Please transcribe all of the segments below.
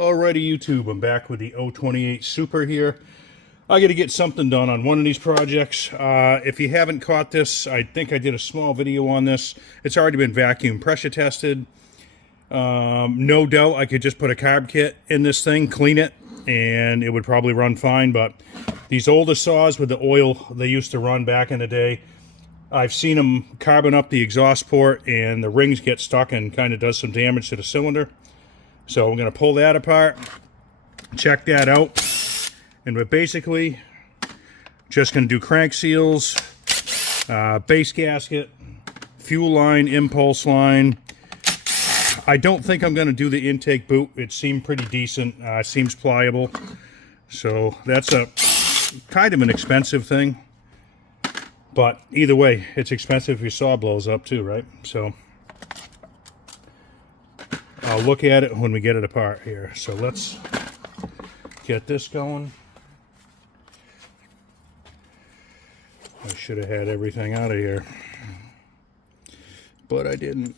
Alrighty, YouTube, I'm back with the 028 Super here. I got to get something done on one of these projects. If you haven't caught this, I think I did a small video on this. It's already been vacuum pressure tested. No doubt I could just put a carb kit in this thing, clean it, and it would probably run fine. But these older saws with the oil they used to run back in the day, I've seen them carbon up the exhaust port and the rings get stuck and kind of does some damage to the cylinder. So I'm going to pull that apart, check that out, and we're basically just going to do crank seals, base gasket, fuel line, impulse line. I don't think I'm going to do the intake boot. It seemed pretty decent. Seems pliable. So that's a kind of an expensive thing. But either way, it's expensive if your saw blows up too, right? So I'll look at it when we get it apart here. So let's get this going. I should have had everything out of here, but I didn't.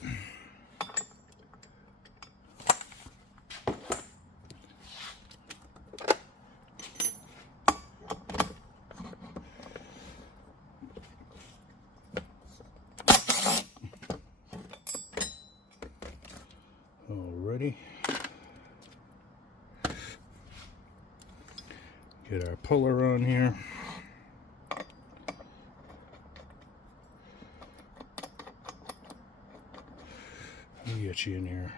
Alrighty. Get our puller on here. Let me get you in here.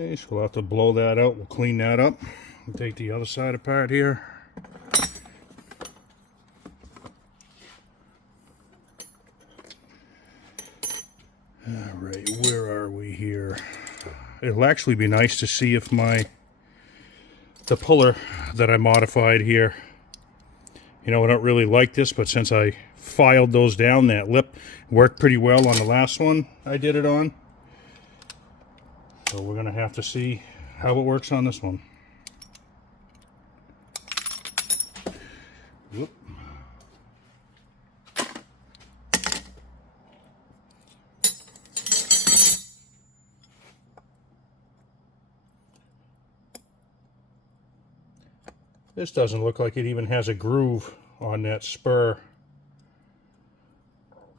Okay, so we'll have to blow that out. We'll clean that up. We'll take the other side apart here. Alright, where are we here? It'll actually be nice to see if the puller that I modified here, you know, I don't really like this, but since I filed those down, that lip worked pretty well on the last one I did it on. So we're going to have to see how it works on this one. Whoop. This doesn't look like it even has a groove on that spur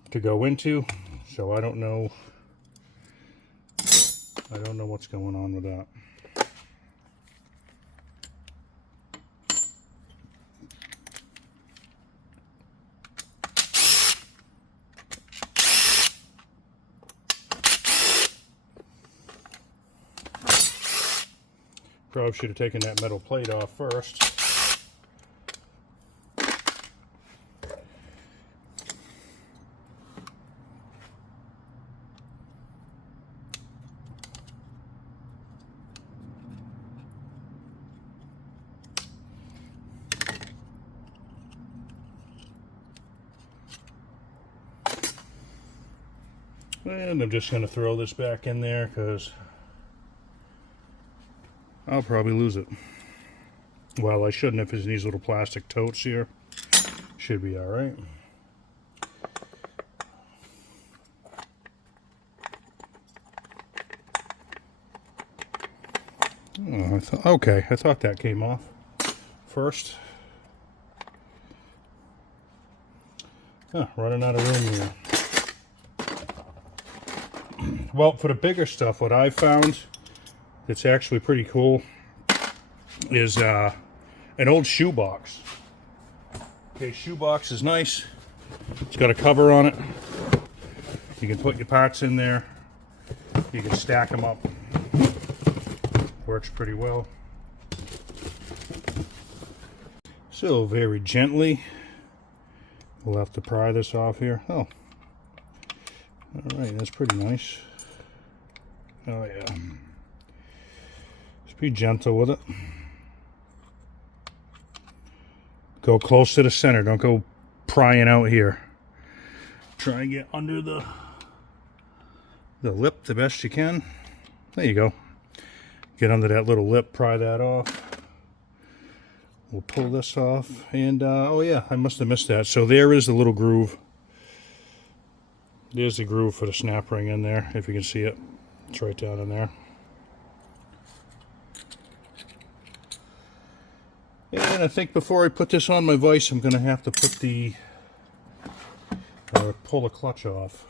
to go into, so I don't know. I don't know what's going on with that. Probably should have taken that metal plate off first. And I'm just going to throw this back in there because I'll probably lose it. Well, I shouldn't if it's in these little plastic totes here. Should be alright. Oh, okay, I thought that came off first. Running out of room here. Well, for the bigger stuff, what I found that's actually pretty cool is an old shoebox. Okay, shoebox is nice. It's got a cover on it. You can put your parts in there. You can stack them up. Works pretty well. So very gently, we'll have to pry this off here. Oh, all right, that's pretty nice. Oh yeah. Just be gentle with it. Go close to the center. Don't go prying out here. Try and get under the lip the best you can. There you go. Get under that little lip, pry that off. We'll pull this off, and oh yeah, I must have missed that. So there is the little groove. There's the groove for the snap ring in there, if you can see it. It's right down in there. And I think before I put this on my vise, I'm going to have to put the pull the clutch off.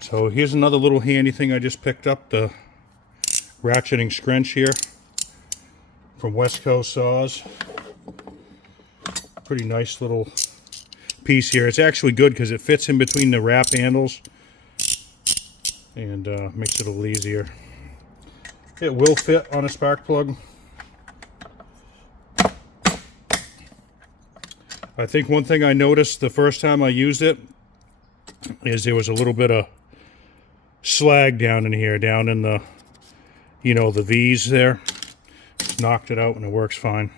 So here's another little handy thing I just picked up, the ratcheting scrunch here from West Coast Saws. Pretty nice little piece here. It's actually good because it fits in between the wrap handles and makes it a little easier. It will fit on a spark plug. I think one thing I noticed the first time I used it is there was a little bit of slag down in here, down in the, you know, the V's there. Just knocked it out and it works fine.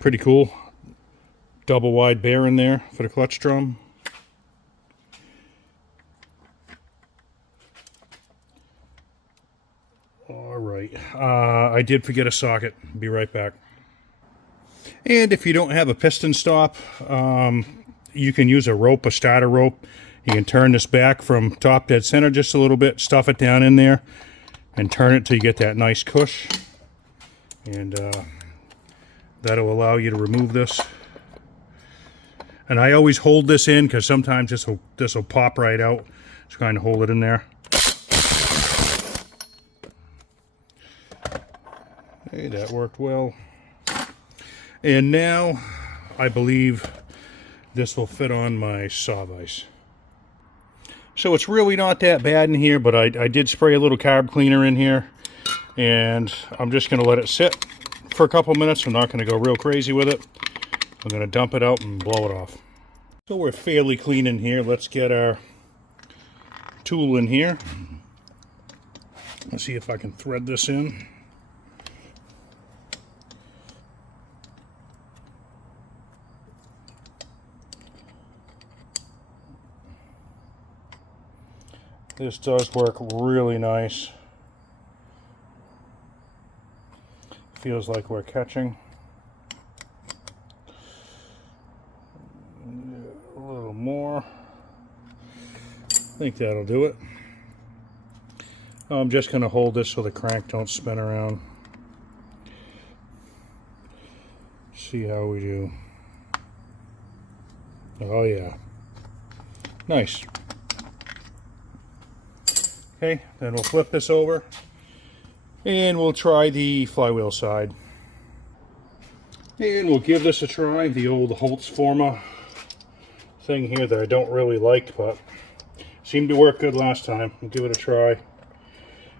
Pretty cool. Double wide bearing there for the clutch drum. Alright, I did forget a socket. Be right back. And if you don't have a piston stop, you can use a rope, a starter rope. You can turn this back from top dead center just a little bit, stuff it down in there, and turn it till you get that nice cush. And that'll allow you to remove this. And I always hold this in because sometimes this will pop right out. Just kind of hold it in there. Hey, that worked well. And now I believe this will fit on my saw vise. So it's really not that bad in here, but I did spray a little carb cleaner in here, and I'm just going to let it sit for a couple minutes. I'm not going to go real crazy with it. I'm going to dump it out and blow it off. So we're fairly clean in here. Let's get our tool in here. Let's see if I can thread this in. This does work really nice. Feels like we're catching. A little more. I think that'll do it. I'm just going to hold this so the crank don't spin around. See how we do. Oh yeah. Nice. Okay, then we'll flip this over and we'll try the flywheel side. And we'll give this a try, the old Holtz Forma thing here that I don't really like, but seemed to work good last time. We'll give it a try.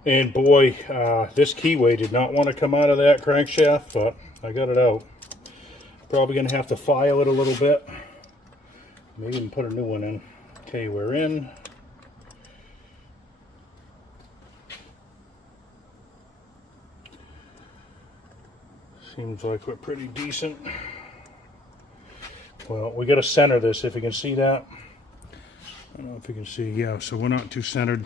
And boy, this keyway did not want to come out of that crankshaft, but I got it out. Probably going to have to file it a little bit. Maybe even put a new one in. Okay, we're in. Seems like we're pretty decent. Well, we got to center this, if you can see that. I don't know if you can see. Yeah, so we're not too centered.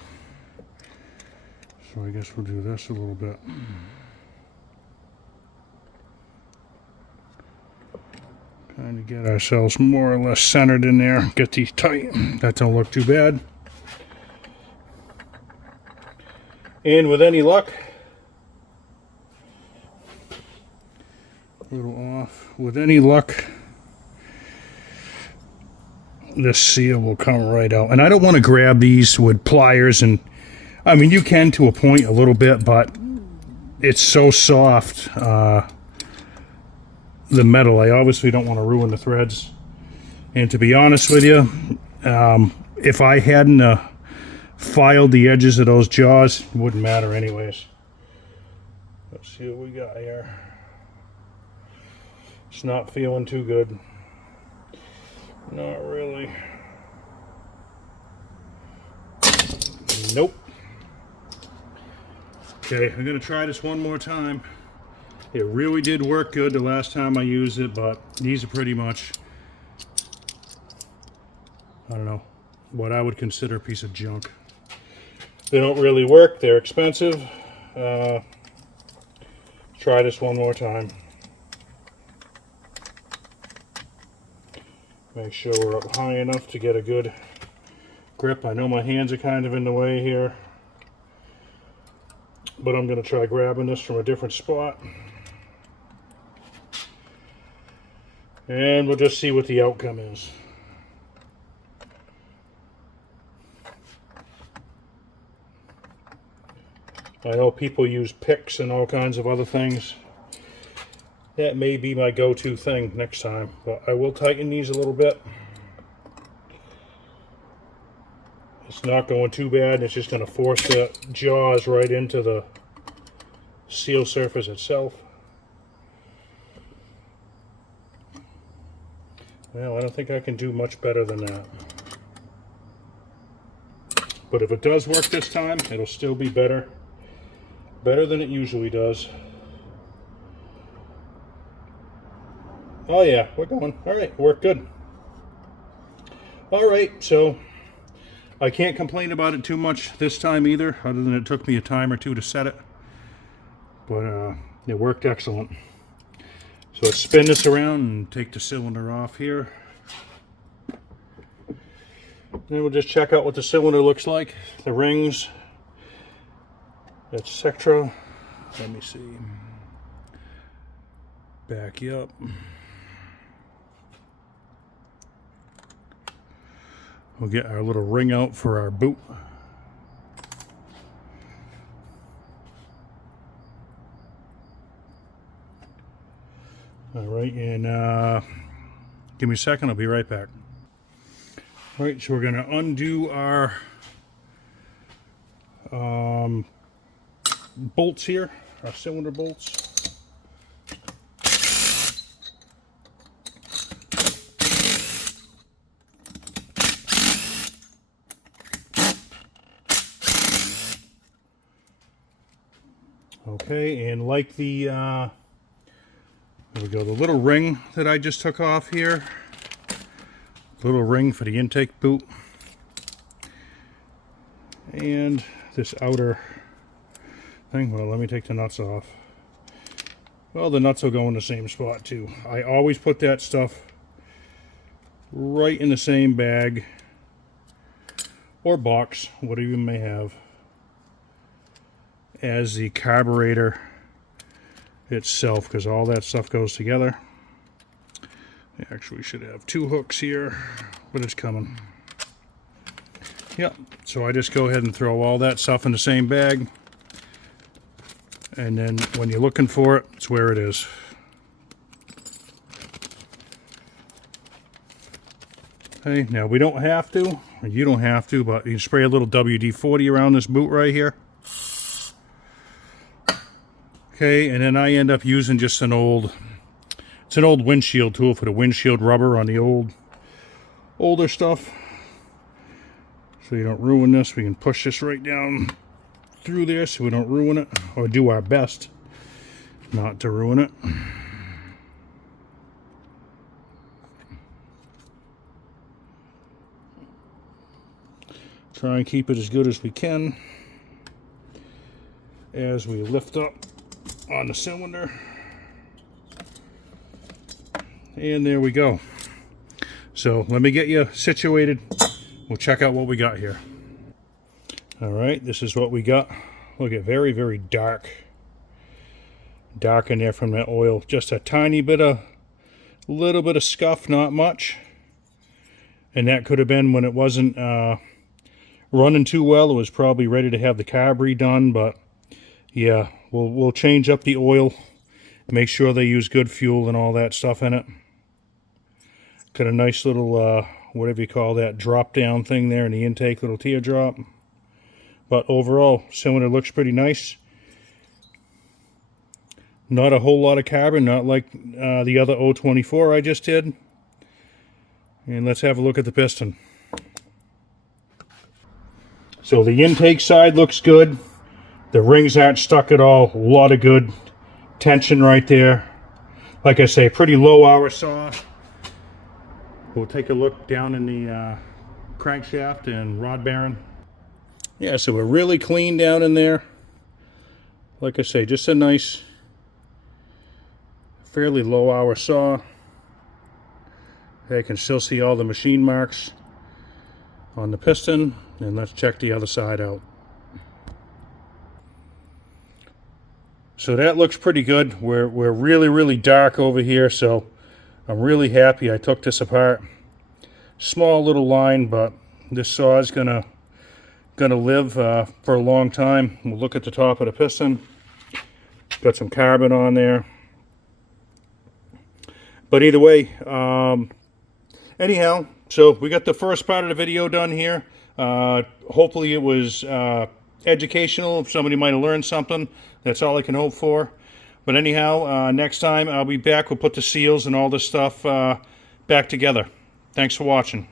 So I guess we'll do this a little bit. Trying to get ourselves more or less centered in there. Get these tight. That don't look too bad. And with any luck, a little off. With any luck, this seal will come right out. And I don't want to grab these with pliers, and I mean you can to a point a little bit, but it's so soft, the metal. I obviously don't want to ruin the threads. And to be honest with you, if I hadn't filed the edges of those jaws, it wouldn't matter anyways. Let's see what we got here. It's not feeling too good. Not really. Nope. Okay, I'm gonna try this one more time. It really did work good the last time I used it, but these are pretty much, I don't know, what I would consider a piece of junk. They don't really work, they're expensive. Try this one more time. Make sure we're up high enough to get a good grip. I know my hands are kind of in the way here, but I'm going to try grabbing this from a different spot. And we'll just see what the outcome is. I know people use picks and all kinds of other things. That may be my go-to thing next time, but I will tighten these a little bit. It's not going too bad. It's just going to force the jaws right into the seal surface itself. Well, I don't think I can do much better than that. But if it does work this time, it'll still be better. Better than it usually does. Oh yeah, we're going. All right, worked good. All right, so I can't complain about it too much this time either, other than it took me a time or two to set it. But it worked excellent. So let's spin this around and take the cylinder off here. Then we'll just check out what the cylinder looks like. The rings, etc. Let me see. Back you up. We'll get our little ring out for our boot. All right, and give me a second, I'll be right back. All right, so we're going to undo our bolts here, our cylinder bolts. Okay, and like the, there we go, the little ring that I just took off here, little ring for the intake boot, and this outer thing. Well, let me take the nuts off. Well, the nuts will go in the same spot too. I always put that stuff right in the same bag or box, whatever you may have, as the carburetor itself, because all that stuff goes together. Actually, we should have two hooks here, but it's coming. Yep, so I just go ahead and throw all that stuff in the same bag, and then when you're looking for it, it's where it is. Okay, now we don't have to, or you don't have to, but you can spray a little WD-40 around this boot right here. Okay, and then I end up using just an old, it's an old windshield tool for the windshield rubber on the older stuff. So you don't ruin this, we can push this right down through there so we don't ruin it, or do our best not to ruin it. Try and keep it as good as we can as we lift up on the cylinder. And there we go. So let me get you situated. We'll check out what we got here. All right, this is what we got. Look at very, very dark. Dark in there from that oil. Just a tiny bit of, little bit of scuff, not much. And that could have been when it wasn't running too well. It was probably ready to have the carb redone, but yeah, we'll change up the oil, make sure they use good fuel and all that stuff in it. Got a nice little, whatever you call that, drop down thing there in the intake, little teardrop. But overall, cylinder looks pretty nice. Not a whole lot of carbon, not like the other 024 I just did. And let's have a look at the piston. So the intake side looks good. The rings aren't stuck at all. A lot of good tension right there. Like I say, pretty low hour saw. We'll take a look down in the crankshaft and rod bearing. Yeah, so we're really clean down in there. Like I say, just a nice, fairly low hour saw. I can still see all the machine marks on the piston. And let's check the other side out. So that looks pretty good. We're really dark over here, so I'm really happy I took this apart. Small little line, but this saw is gonna live for a long time. We'll look at the top of the piston. Got some carbon on there. But either way, anyhow, so we got the first part of the video done here. Hopefully it was educational. If somebody might have learned something, that's all I can hope for. But anyhow, next time I'll be back. We'll put the seals and all this stuff back together. Thanks for watching.